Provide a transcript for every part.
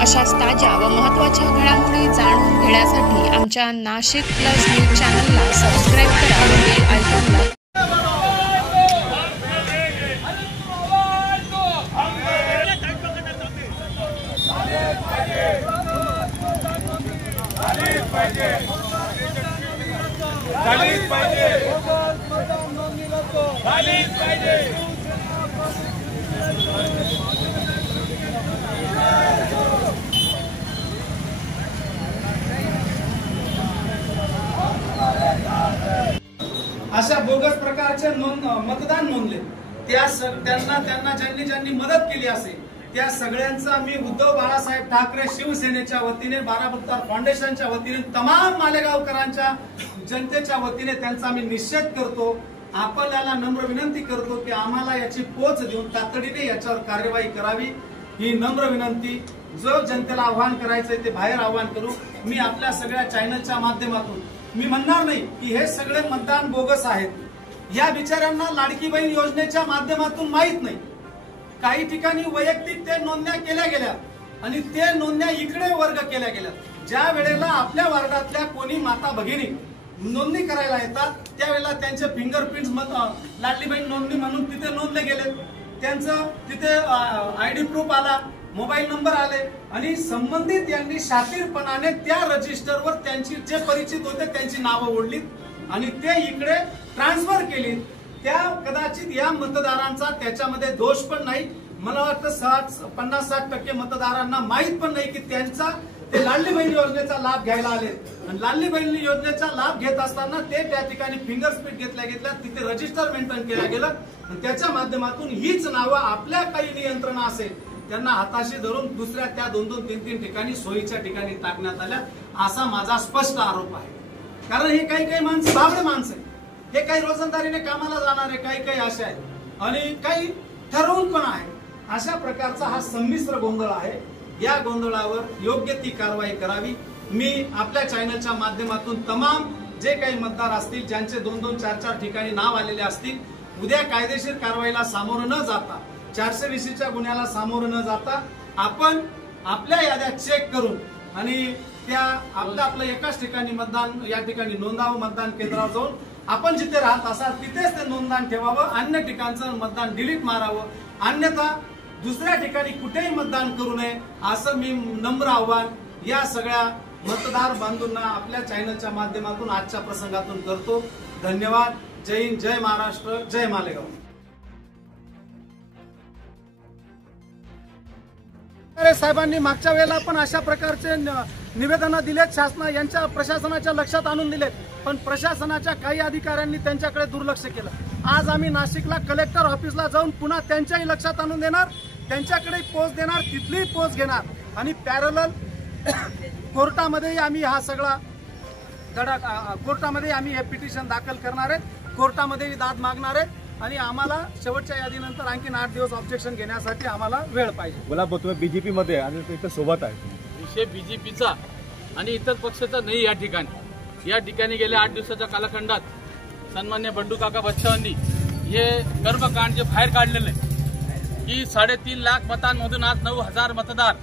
अशाच ताज्या व महत्त्वाच्या घडामोडी जाणून घेण्यासाठी आमच्या नाशिक प्लस न्यूज चॅनलला सबस्क्राईब करा व बेल आयकॉनला अशा बोगस प्रकारचे मतदान नोंदले त्यांना ज्यांनी मदत केली असेल त्या सगळ्यांचा मी उद्धव बाळासाहेब ठाकरे शिवसेनेच्या वतीने बाराबुक्तार फाउंडेशनच्या वतीने तमाम मालेगावकरांच्या जनतेच्या वतीने त्यांचा मी निषेध करतो। आपल्याला नम्र विनंती करतो की आम्हाला याची पोच देऊन तातडीने याच्यावर कार्यवाही करावी ही नम्र विनंती। जो जनतेला आव्हान करायचंय ते बाहेर आव्हान करू। मी आपल्या सगळ्या चॅनलच्या माध्यमातून मी म्हणणार नाही की हे सगळे मतदान बोगस आहेत। या बिचाऱ्यांना लाडकी बहीण योजनेच्या माध्यमातून माहित नाही, काही ठिकाणी वैयक्तिक ते नोंदण्या केल्या गेल्या आणि ते नोंदण्या इकडे वर्ग केल्या गेल्या। ज्या वेळेला आपल्या वार्डातल्या कोणी माता भगिनी नोंदणी करायला येतात त्यावेळेला त्यांचे फिंगरप्रिंट्स लाडली बहीण नोंदणी म्हणून तिथे नोंदले गेले, त्यांचं तिथे आयडी प्रूफ आला, मोबाईल नंबर आले आणि संबंधित यांनी शातीरपणाने त्या रजिस्टरवर त्यांची जे परिचित होते त्यांची नावं ओढलीत आणि ते इकडे ट्रान्सफर केली। त्या कदाचित या मतदारांचा त्याच्यामध्ये दोष पण नाही। मला वाटतं 50-60% मतदारांना माहित पण नाही की त्यांचा ते लाडली बहीण योजनेचा लाभ घ्यायला आले आणि लाडली बहीण योजनेचा लाभ घेत असताना ते त्या ठिकाणी फिंगरप्रिंट घेतल्या तिथे रजिस्टर मेंटेन केलं गेलं आणि त्याच्या माध्यमातून हीच नावं आपल्या काही नियंत्रण असेल त्यांना हाताशी धरून दुसऱ्या त्या 2-3 ठिकाणी सोयीच्या ठिकाणी टाकण्यात आल्या असा माझा स्पष्ट आरोप आहे। कारण हे काही माणसं बाबडे माणसं आहेत, हे काही रोजंदारीने कामाला जाणारे काही असे आहेत आणि काही ठरवून पण आहे। अशा प्रकारचा हा संमिश्र गोंधळ आहे। या गोंधळावर योग्य ती कारवाई करावी। मी आपल्या चॅनलच्या माध्यमातून तमाम जे काही मतदार असतील ज्यांचे 2-4 ठिकाणी नाव आलेले असतील उद्या कायदेशीर कारवाईला सामोरं न जाता 420च्या गुन्ह्याला सामोरं न जाता आपण आपल्या याद्या चेक करून आणि त्या आपलं एकाच ठिकाणी मतदान या ठिकाणी नोंदावं, मतदान केंद्रावर जाऊन आपण जिथे राहत असाल तिथेच ते नोंददान ठेवावं, अन्य ठिकाणचं मतदान डिलीट मारावं, अन्यथा दुसऱ्या ठिकाणी कुठेही मतदान करू नये असं मी नम्र आव्हान या सगळ्या मतदार बांधवांना आपल्या चॅनलच्या माध्यमातून आजच्या प्रसंगातून करतो। धन्यवाद। जय हिंद, जय महाराष्ट्र, जय मालेगाव। साहेबांनी मागच्या वेळेला पण अशा प्रकारचे निवेदन दिलेत, यांच्या प्रशासनाच्या लक्षात आणून दिलेत, पण प्रशासनाच्या काही अधिकाऱ्यांनी त्यांच्याकडे दुर्लक्ष केलं। आज आम्ही नाशिकला कलेक्टर ऑफिसला जाऊन पुन्हा त्यांच्याही लक्षात आणून देणार, त्यांच्याकडे पोच देणार, तिथलीही पोच घेणार आणि पॅरलल कोर्टामध्येही आम्ही हा सगळा कोर्टामध्ये आम्ही हे पिटिशन दाखल करणार आहे, कोर्टामध्येही दाद मागणार आहे आणि आम्हाला शेवटच्या यादीनंतर आणखी 8 दिवस ऑब्जेक्शन घेण्यासाठी आम्हाला वेळ पाहिजे। बोला, तुम्ही बीजेपी मध्ये आणि इथं सोबत आहे, विषय बीजेपीचा आणि इतर पक्षाचा नाही। या ठिकाणी गेल्या 8 दिवसाच्या कालखंडात सन्मान्य बंडू काका बच्चांनी हे कर्मकांड जे बाहेर काढलेले की 3.5 लाख मतांमधून आज 9,000 मतदार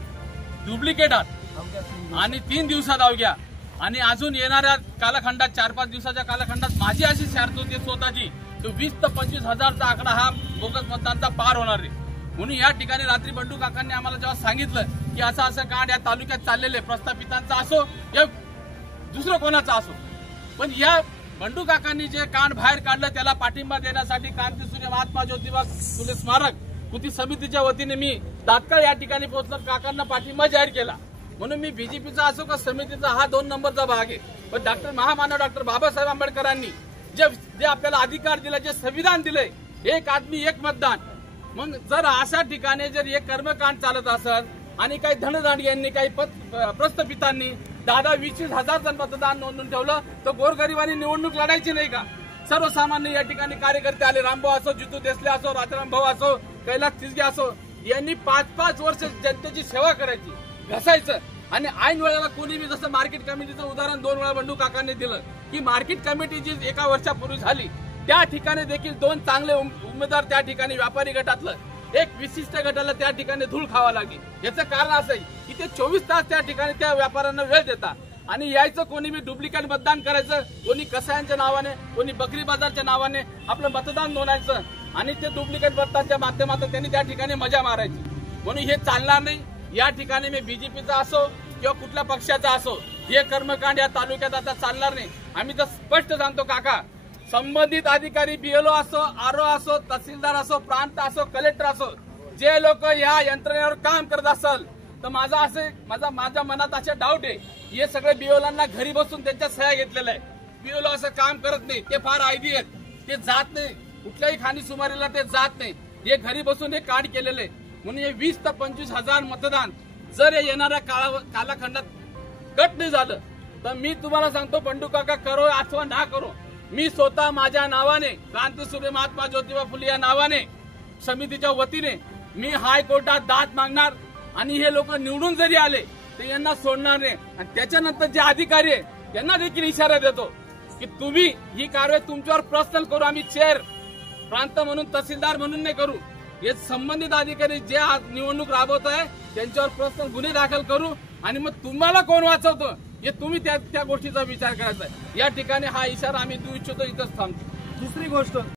डुप्लिकेट आहेत आणि 3 दिवसात अवघ्या आणि अजून येणाऱ्या कालखंडात 4-5 दिवसाच्या कालखंडात माझी अशी शर्त होती स्वतःची 20 ते 25 हजारचा आकडा हा बोगस मतदानचा पार होणार आहे। म्हणून या ठिकाणी रात्री बंडू काकांनी आम्हाला जेव्हा सांगितलं की असं कांड या तालुक्यात चाललेले प्रस्थापितांचा असो या दुसरं कोणाचा असो, पण या बंडू काकांनी जे कांड बाहेर काढलं त्याला पाठिंबा देण्यासाठी क्रांतीसूर्य महात्मा ज्योतिबा फुले स्मारक कृती समितीच्या वतीने मी तात्काळ या ठिकाणी पोहोचलो, काकांना पाठिंबा जाहीर केला। म्हणून मी बीजेपीचा असो का समितीचा हा 2 नंबरचा भाग आहे, पण महामानव डॉक्टर बाबासाहेब आंबेडकरांनी जे आपल्याला अधिकार दिला, जे संविधान दिले, एक आदमी एक मतदान, मग जर अशा ठिकाणी जर एक कर्मकांड चालत असत आणि काही धनदांडग्यांनी काही प्रस्थापितांनी 10-20 हजार मतदान नोंदवून ठेवलं तर गोरगरिबांनी निवडणूक लढायची नाही का? सर्वसामान्य या ठिकाणी कार्यकर्ते आले, रामभाऊ असो, जितू देसले असो, राजाराम भाऊ असो, कैलास तिसगे असो, यांनी 5-5 वर्ष जनतेची सेवा करायची, घसायचं आणि ऐन वेळेला कोणी बी जसं मार्केट कमिटीचं उदाहरण 2 वेळा बंडू काकांनी दिलं की मार्केट कमिटी जी 1 वर्षापूर्वी झाली त्या ठिकाणी देखील 2 चांगले उमेदवार त्या ठिकाणी व्यापारी गटातलं एक विशिष्ट गटाला त्या ठिकाणी धूळ खावा लागली. याचं कारण असं आहे की ते 24 तास त्या ठिकाणी त्या व्यापाऱ्यांना वेळ देतात आणि यायचं कोणी मी डुप्लिकेट मतदान करायचं, कोणी कसायांच्या नावाने, कोणी बकरी बाजारच्या नावाने आपलं मतदान नोंदायचं आणि ते डुप्लिकेट मतदानच्या माध्यमातून त्यांनी त्या ठिकाणी मजा मारायची. म्हणून हे चालणार नाही. या ठिकाणी मी बीजेपीचा असो किंवा कुठल्या पक्षाचा असो, हे कर्मकांड या तालुक्यात आता चालणार नाही. आम्ही तर स्पष्ट सांगतो काका, संबंधित अधिकारी बीएलओ असो, आरओ असो, तहसीलदार असो, प्रांत असो, कलेक्टर असो, जे लोक या यंत्रणेवर काम करत असेल तर माझ्या मनात असे डाऊट आहे, हे सगळे बीएलओंना घरी बसून त्यांच्या सह्या घेतलेल्या आहे. बीएलओ असं काम करत नाही, ते फार आयडी आहेत, ते जात नाही कुठल्याही खाणीसुमारीला, ते जात नाही, हे घरी बसून हे कार्ड केलेलं आहे. म्हणून हे 20 ते 25 हजार मतदान जर येणाऱ्या कालखंडात कट नाही झालं तर मी तुम्हाला सांगतो, बंडू काका करो अथवा ना करो, मी स्वतः माझ्या नावाने, क्रांतीसूर्य महात्मा ज्योतिबा फुले या नावाने समितीच्या वतीने मी हायकोर्टात दाद मागणार आणि हे लोक निवडून जरी आले तर यांना सोडणार नाही. आणि त्याच्यानंतर जे अधिकारी आहे त्यांना देखील इशारा देतो की तुम्ही ही कारवाई तुमच्यावर पर्सनल करू, आम्ही चेअर प्रांत म्हणून, तहसीलदार म्हणून नाही करू. हे संबंधित अधिकारी जे निवडणूक राबवत आहे त्यांच्यावर पर्सनल गुन्हे दाखल करू आणि मग तुम्हाला कोण वाचवतो हे तुम्ही त्या गोष्टीचा विचार करायचा आहे. या ठिकाणी हा इशारा आम्ही देऊ इच्छितो. इथंच थांबतो. दुसरी गोष्ट